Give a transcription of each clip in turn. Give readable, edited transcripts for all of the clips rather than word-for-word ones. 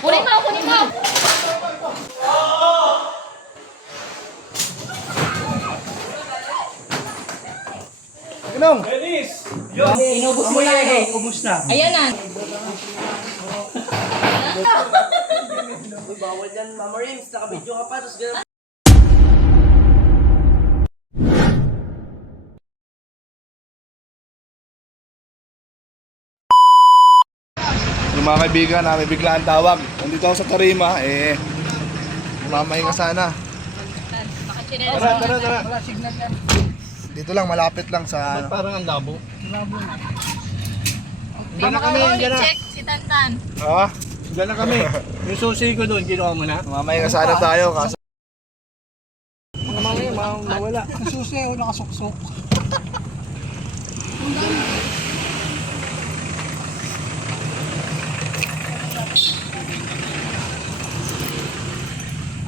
Kunin mo, kunin mo. Inong! Inubos mo na eh. Ubus na. Ayan na. Bawal yan, Mama Rims. Nakabidyo ka pa. Tapos gano'n. Yung mga kaibigan, may biglaan tawag. Nandito ako sa Tarima, mamahinga sana. Nakachinelas Tara, mo. tara, tara. Wala signal yan. Dito lang, malapit lang sa... Parang ang labo. Labo na. Diyan na kami, diyan na. Check si Tantan. Ha? Diyan na kami. Yung susi ko doon, ginawa mo na. Mamahinga sana tayo kasi... Mga mga mawala. Nasusi o nakasuksok.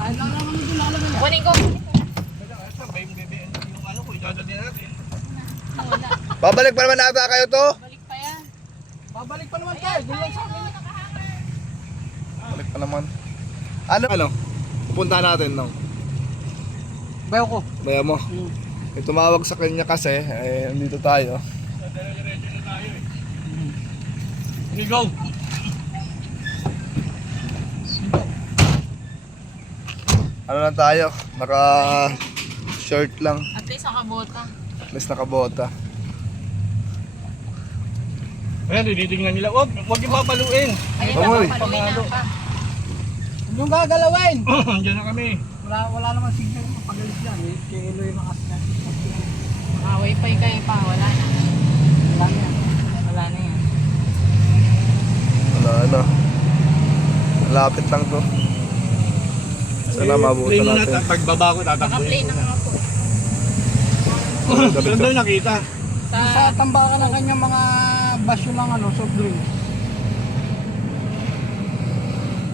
Ay, lang kami doon nakalagay. Kunin ko. Yung ano ko, idadali natin. Wala. Babalik pa naman ata kayo to? Balik pa yan. Babalik pa naman tayo. Doon lang sa amin. Balik pa naman. Ano? Pupunta natin, no? Bayo ko. Baya mo. May tumawag sa kanya kasi, nandito tayo. Okay, go! Ano lang tayo? Naka... shirt lang. At least nakabota. At least nakabota. Ayan, tinitingnan nila. Huwag yung papaluin. Ayun Oo, na, eh. papaluin na pa. Huwag yung gagalawin. Diyan na kami. Wala naman signal. Pagalis yan. Kaya Eloy makasyan. Wifi kayo pa. Wala na. Wala na yan. Wala na yan. Wala na. Malapit lang to. Sana mabuto Play mo natin. na, pagbaba ko tatakbo. Naka-play na nga po. Saan daw nakita? Sa Sa tambakan ng kanyang mga basyo ng soft drinks.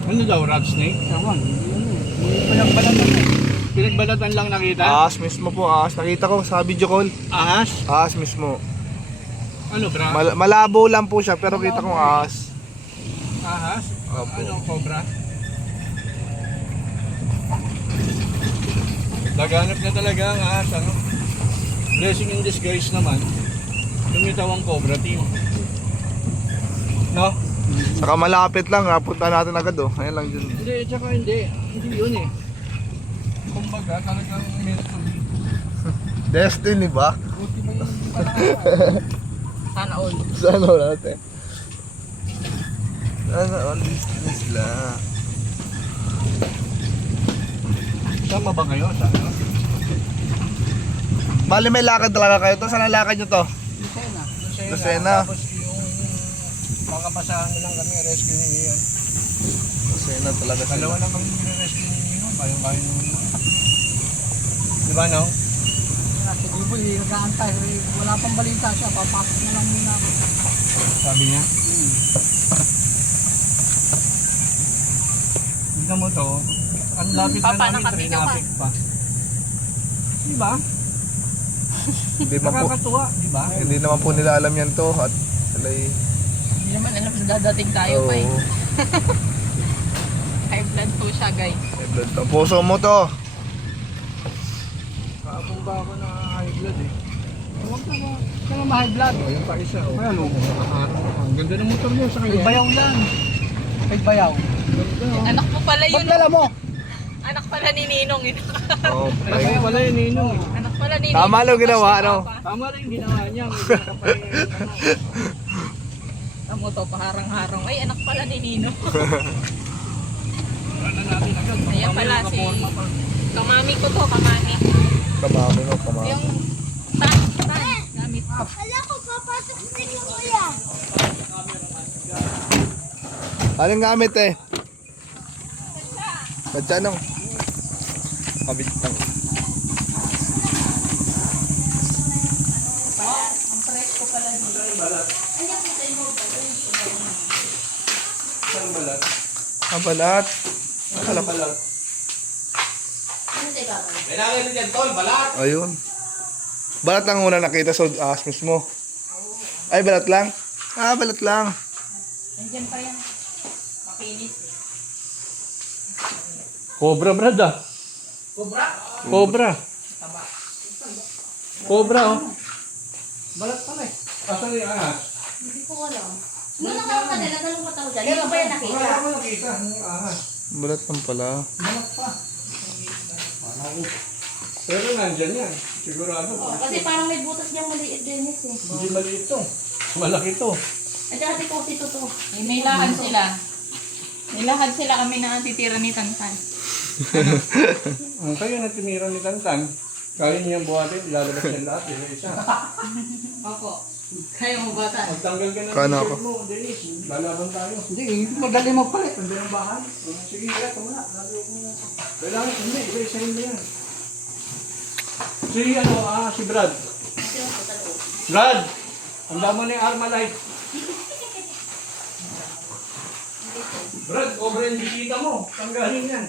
Ano daw, rat snake? Ewan. May palang-balatan na eh. Pinagbalatan lang nakita? Ahas mismo po, ahas. Nakita ko sa video call. Ahas? Ahas mismo. Ano, bra? Malabo lang po siya pero kita kong ahas. Ahas? Opo. Ano, cobra? Laganap na talaga ang ahas, ano? Blessing in disguise naman. Lumitaw ang cobra team. No? Saka malapit lang, punta natin agad oh. Ayan lang dyan. Hindi, tsaka hindi. Hindi yun eh. Kumbaga, talagang meant to be. Destiny ba? Buti ba yung hindi pa sana all. Sana all natin. Sana all business lang. Sama ba kayo sa ano? Bali may lakad talaga kayo to. Saan ang lakad nyo to? Lucena. Lucena. Tapos yung mga basahan lang kami, rescue ni Ian. Kasi na talaga Dalawa sila. na kami rescue ni Ian. Kayang-kaya nung... Di ba, no? Si Diboy, nag-aantay. Wala pang balita siya. Papasok na lang muna ako. Sabi niya. Tignan mo to. Ang lapit na Papa, namin, nakabidyo ka. traffic pa. Di ba? Hindi naman po, Nakakatuwa, di ba? hindi naman po nila alam yan to. At sila Hindi naman alam na dadating tayo pa eh. High blood po siya guys. Puso mo to. Kaapong ba ako na high blood eh. Huwag na mo. Huwag na ma-high blood. Oh, yung pa isa. Oh. Ayan, oh. Ang ganda ng motor niya sa May kanya. bayaw lang. May bayaw. Anak mo pala yun. Ba't dala mo? Anak pala ni Ninong yun. Oh, Ay, pala yun, Nino. Anak pala ni Ninong. Tama lang ginawa, ano? Tama rin yung ginawa niya. May pinakapalit. Tamo to, paharang-harang. Ay, anak pala ni Ninong. Ano natin agad. Ayan pala si... Kamami ko to, kamami. kamami mo, kamami. Yung tan, gamit ko. Wala ko papasok sa inyo, kuya. Anong gamit eh? Sadya nung. Kabit lang. Ang presko pala dito. Isang balat. Kabalat. Balat. May nakita dyan, tol, balat. Ayun. Balat lang una nakita sa ahas mismo. Ay, balat lang? Ah, balat lang. Nandiyan pa yan. Makinis eh. Cobra, Brad ah. Cobra? Cobra. Taba. Cobra oh. Balat pala eh. Asan yung ahas? Hindi ko alam. Nung nakakaroon ka nila, nalungkot ako dyan. Hindi ko ba yan nakita? Wala ko nakita yung ahas. Balat lang pala. Balat pa. Pero nandyan yan. Sigurado. Kasi parang may butas niyang maliit, Dennis eh. Hindi maliit to. Malaki to. At saka si Kosi to. Eh, may lakad sila. May lakad sila kami na titira ni Tantan. Ang kayo na tinira ni Tantan, kaya niyang buhatin, ilalabas niya lahat. Yung isa. Opo. Kaya mo ba ta? Magtanggal ka na Kano ng ako? shirt mo, Dennis. Lalaban tayo. Hindi, madali magpalit. Nandiyan ang bahay. Sige, kaya tumula. Kailangan, hindi. Iba-isahin mo yan. Si Brad. Brad! Ang dama ni Armalite. Brad, over yung bisita mo. Tanggalin yan.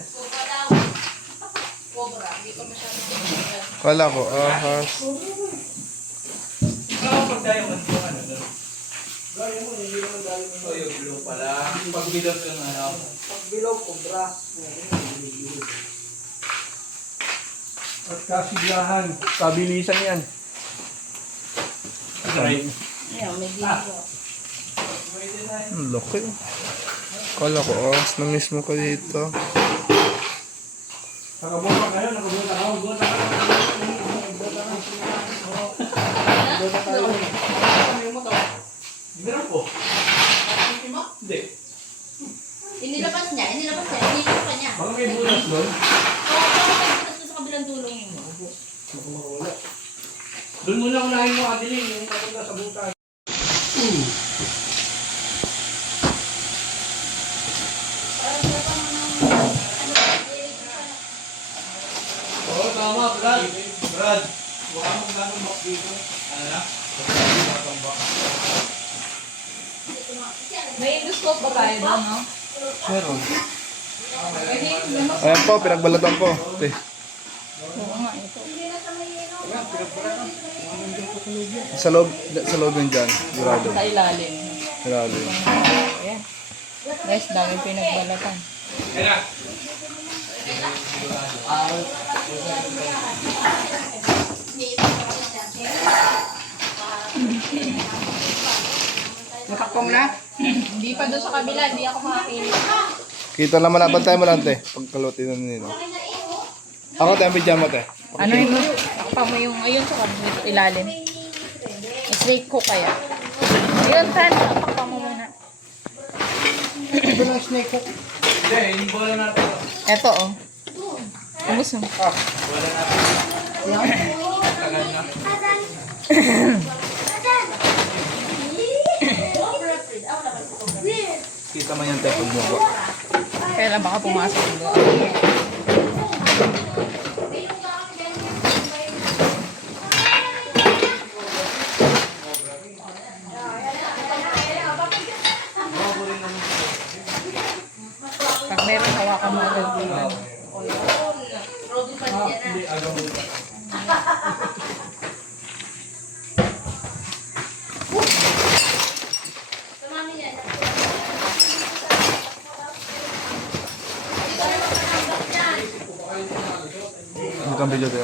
Cobra. Hindi ko masyadong Kala ko, ahas. Pag tayo man po, ano doon? Gaya mo, hindi naman dahil mo. Oh, yung blue pala. Pag-bilog yung ano. Pagbilaw, kubra. At kasiglahan. Kabilisan yan. Right. Ayun, may ginagawa. Ang laki. Kala ko, ahas na mismo ka dito. Nakabuta kayo, nakabuta ka. Buta ka. Meron po. Hindi. Inilabas niya. Inilabas pa niya. Baka may butas doon. Oo, baka may butas doon sa kabilang dulong yun. Doon muna unahin mo, Adeline, yung papunta sa butas. Oo, tama, Brad. Brad, huwag mong gano'ng box dito. Ano na? May endoscope ba tayo doon, no? Meron. Pwede yung Ayan po, pinagbalatan po. Okay. Oo nga, ito. Sa loob yun dyan. Sigurado. Sa ilalim. Sigurado. Ayan. Guys, dami pinagbalatan. Ayan na. Nakakong na. Hindi pa doon sa kabila, hindi ako makakili. Kita naman, abantay mo lang, te. Pagkalutin na nino. Ako, te, ang pijama, te. Ano yun? Takpa mo yung, ayun sa kabila, ilalim. Snake ko kaya. Ayun, Tan, takpa mo muna. Ito lang snake hook. Hindi, hindi bola natin. Eto, oh. Ubus mo. Kita mo yan, te, pag mo. Kailan baka pumasok doon. Pag meron, hawakan mo agad dito. Hindi, agaw mo. Ano kang video, te?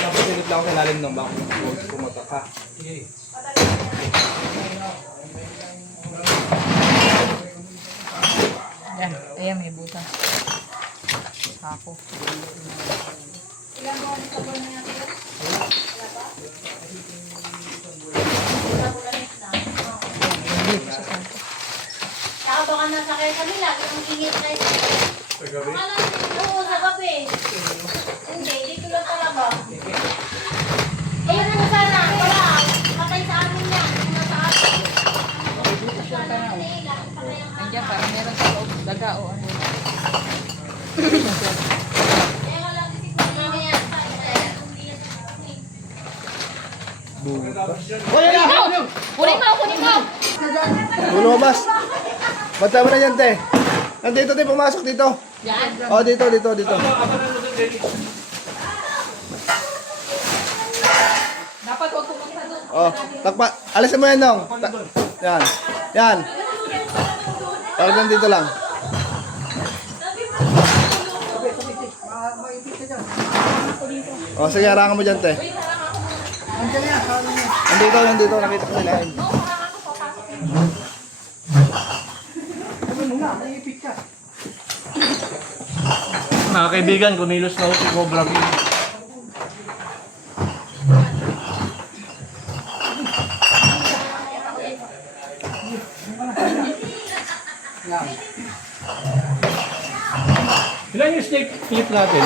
Dapat pinit lang ako kinalim ng bako. Huwag pumatak ka. Yan, ayan, may butas. Ako. Nakabakan na sa kayo kanila. Ang ingit na ito. Sa gabi? Oo, sa gabi. Hindi, dito lang talaga. Ayun mo sana. Wala. Patay sa amin yan. Kung nasa atin. Andiyan, parang meron sa loob. Daga o ano. Kaya wala kasi kung namin yan. Kunin mo! Kunin mo! Lumabas. Bantay mo na yan, te. Nandito, te, pumasok dito. Yan. Oh, dito. Dapat huwag pumunta doon. Oh, takpa. Alisin mo yan, Nong. Yan. Yan. Talagang dito lang. Oh, sige, harangan mo dyan, te. Nandito. Nakita ko nila. Mga kaibigan, kumilos na si Cobra King. Ilan yung snake clip natin?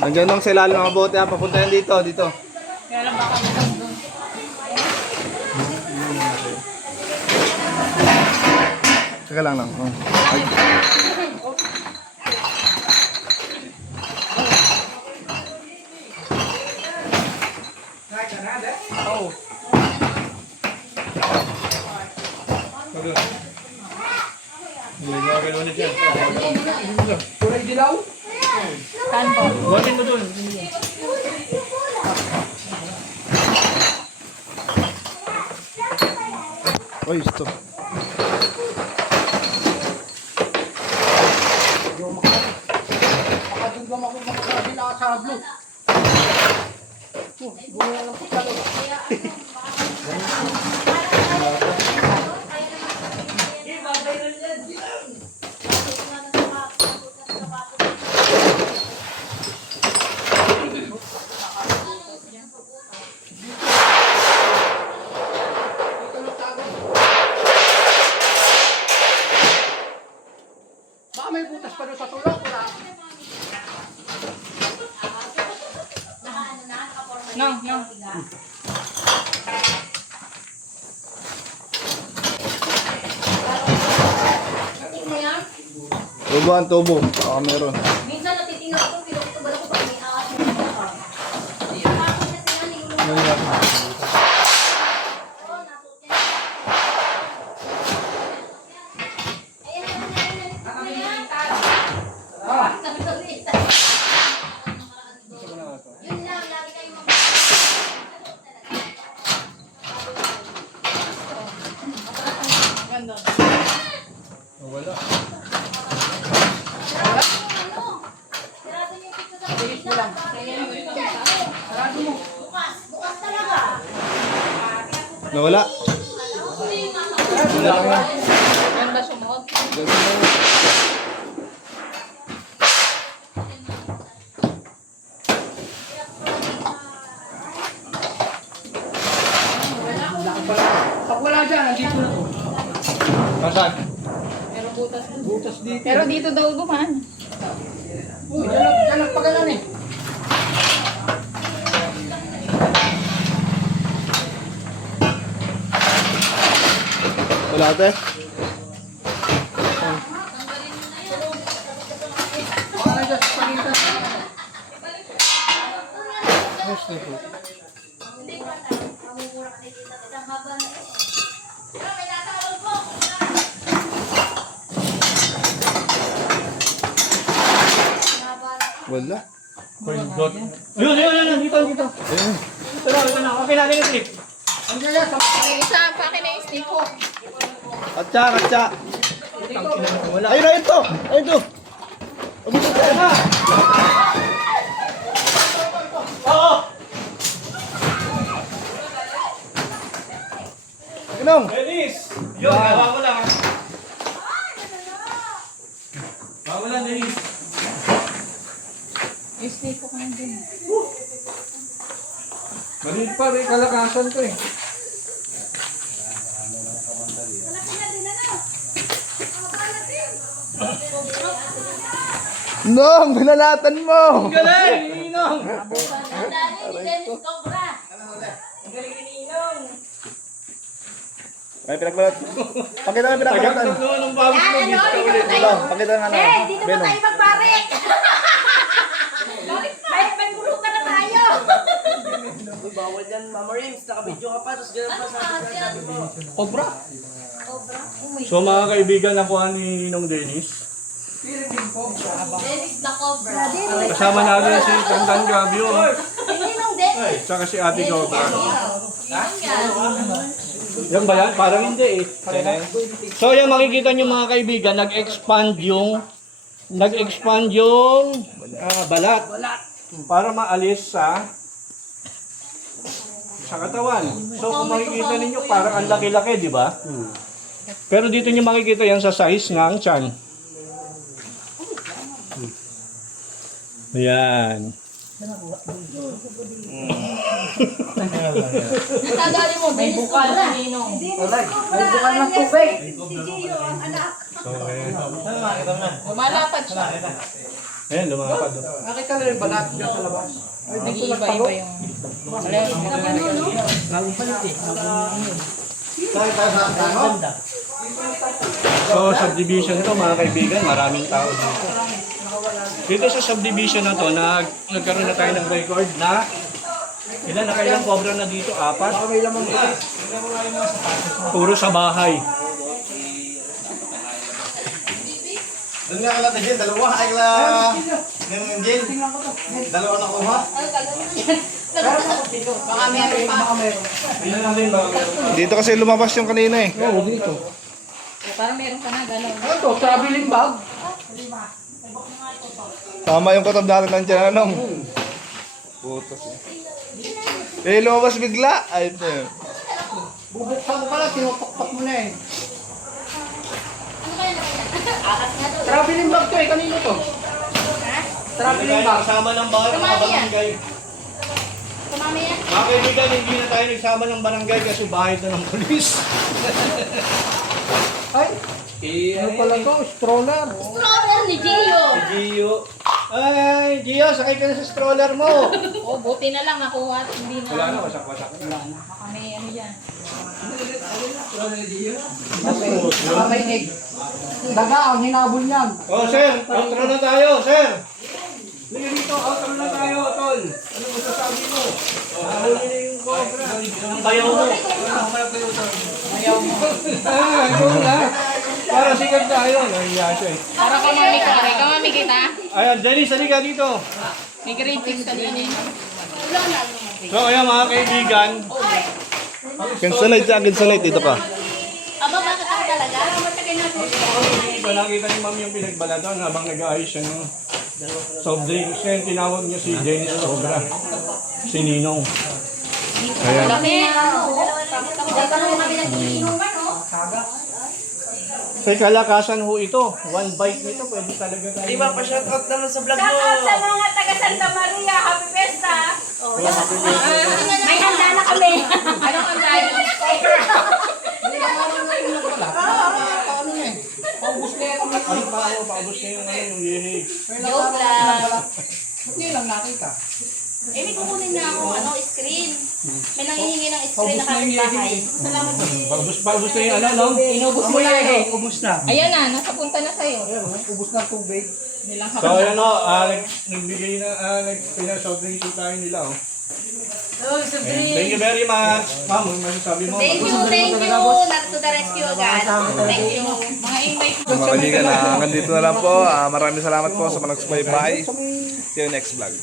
Nandiyan nung sa ilalim ng bote, ha. Papunta yan dito. Kaya lang baka doon. Teka lang. Oh. Ay. Kulay dilaw. Kan po. Buhatin mo dun. Uy, stop. Makadugam ako mga kabila sa blue. Gula lang po talo. Baka may butas pa doon sa tulog. Wala. No. Tubo ang tubo. Baka meron. Minsan natitingnan ko, pinutubal ako pag may aas mo sa car. Tapos kasi nga, nilulunod. Oo, nasutin. Ayan, yan. Yun lang, lagi kayo Ganda. Sarado niyo yung picture sa kanila. Bukas talaga. Nawala. Ganda sumuot. Pag wala dyan, nandito na to. Nasaan? Pero butas dun. Butas dito. Pero dito daw guman. Uy, dyan ang pagalan eh. Wala, te. Baka na dyan sa pagitan. Hindi pa tayo. Mamumura ka na dito. Ang haba na eh. Pero may natawag po. Wala. Ayun, dito. Ito na, okay natin yung clip. Andiyan yan, sa May isa pa akin na yung stick ko. Katsa. Ayun na, ito. O, dito tayo. Oo! Ginong. Dennis! Yun, gawa mo lang. Gawa mo lang, Dennis. Yung stick ko kanang din. Maliit pa, may kalakasan to eh. Nong, binalatan mo. Galing! Ninong! Ang dali ni Dennis Cobra. May pinagbalat. Pakita mo pinagbalatan. Tagak naman ng bawis mo, Yan, miss ka ano, ulit. dito tayo. Pakita nga na. Eh, dito pa Benong. tayo magbarik. May gulutan na tayo. Bawal yan, Mama Rims. Naka-video ka pa, tapos ganun pa sabi mo. Cobra. Cobra? Oh my So mga kaibigan, nakuha ni Ninong Dennis Dennis the Cobra. Kasama natin si Tandan Gabio. Hindi nung Dennis. Tsaka si Ate Cobra. Yan yan. Yan ba yan? Parang hindi eh. So yan, makikita nyo mga kaibigan, nag-expand yung balat para maalis sa katawan. So kung makikita ninyo, parang ang laki-laki, di ba? Pero dito nyo makikita yan sa size ng tiyan. Ayan. Nadali mo, Dennis Cobra. May bukal ng tubig. Lumalapad siya. Ayan, lumapad. Nakita na yung balat dyan sa labas. Nag-iiba-iba yung... So, subdivision to mga kaibigan, maraming tao dito. Dito sa subdivision na to, nagkaroon na tayo ng record na ilan na kailang cobra na dito? 4? Puro sa bahay. Doon nga kala tayo, dalawa ay kala yung Jin. Dalawa na kuha. Baka meron pa. Ilan na din ba? Dito kasi lumabas yung kanina eh. Oo, dito. Parang meron ka na, gano'n. Ano to? Traveling bag? Tama yung katandaan ng tiyan, anong? Putos eh. Lumabas bigla. Ay, ito yun. Bubuksan mo pala, tinutokpak mo na eh. Ano kaya nakita? Traveling bag to eh, kanino to? Traveling bag. Kasama ng barangay. Kumami yan? Mga kaibigan, hindi na tayo nagsama ng barangay kasi bahay na ng polis. Ay, ano pala to? Stroller. Stroller ni Gio. Gio. Ay, Gio, sakay ka na sa stroller mo. Oh, buti na lang ako at hindi na. Wala na, wasak-wasak na. Baka may ano yan. Nakakainig. Daga, ang hinabol niyan. Oh, sir, outro na tayo, sir. Liga dito, outro na tayo, tol. Ano mo sasabi mo? Nahuli na yung cobra. Ang bayaw mo. Ayaw mo. Ikaw na. Para sikat tayo. Nahiya siya eh. Para ka mami ka. Ka mami kita. Ayan, Dennis, halika dito. May grade 6 kanina. So, ayan mga kaibigan. Cancel dito ka. Aba, bakit ako talaga? Dito, nakita ni ma'am yung pinagbalatan habang nag-aayos siya ng soft drinks. Kaya yung tinawag niya si Dennis Cobra. Si Ninong. Ayan. Dalawa kami nag-iinuman, no? Sa kalakasan ho ito. One bite nito, pwede talaga tayo. Di ba, pa-shoutout naman sa vlog mo. Shoutout sa mga taga Santa Maria. Happy Fiesta! May handa na kami. Anong ang tayo? Ano eh? Paubos na yan. Ay, paubos na yung yehey. Joke lang. Hindi lang nakita. Eh, may kukunin na ako, screen. May nangihingi ng screen na kapitbahay. Salamat po. Paubos na yung ano, no? Inubos mo yan eh. Ubus na. Ayan na, nasa punta na sa'yo. Ubus na tubig. Nilang So, ayan o, nagbigay na, pinashout drinks tayo nila, oh. Thank you very much. Ma'am, ano masasabi mo? Thank you. Not to the rescue agad. Thank you. mga invite mo. Mga kaibigan, hanggang dito na lang po. Maraming salamat po sa mga nagsubaybay. See you next vlog.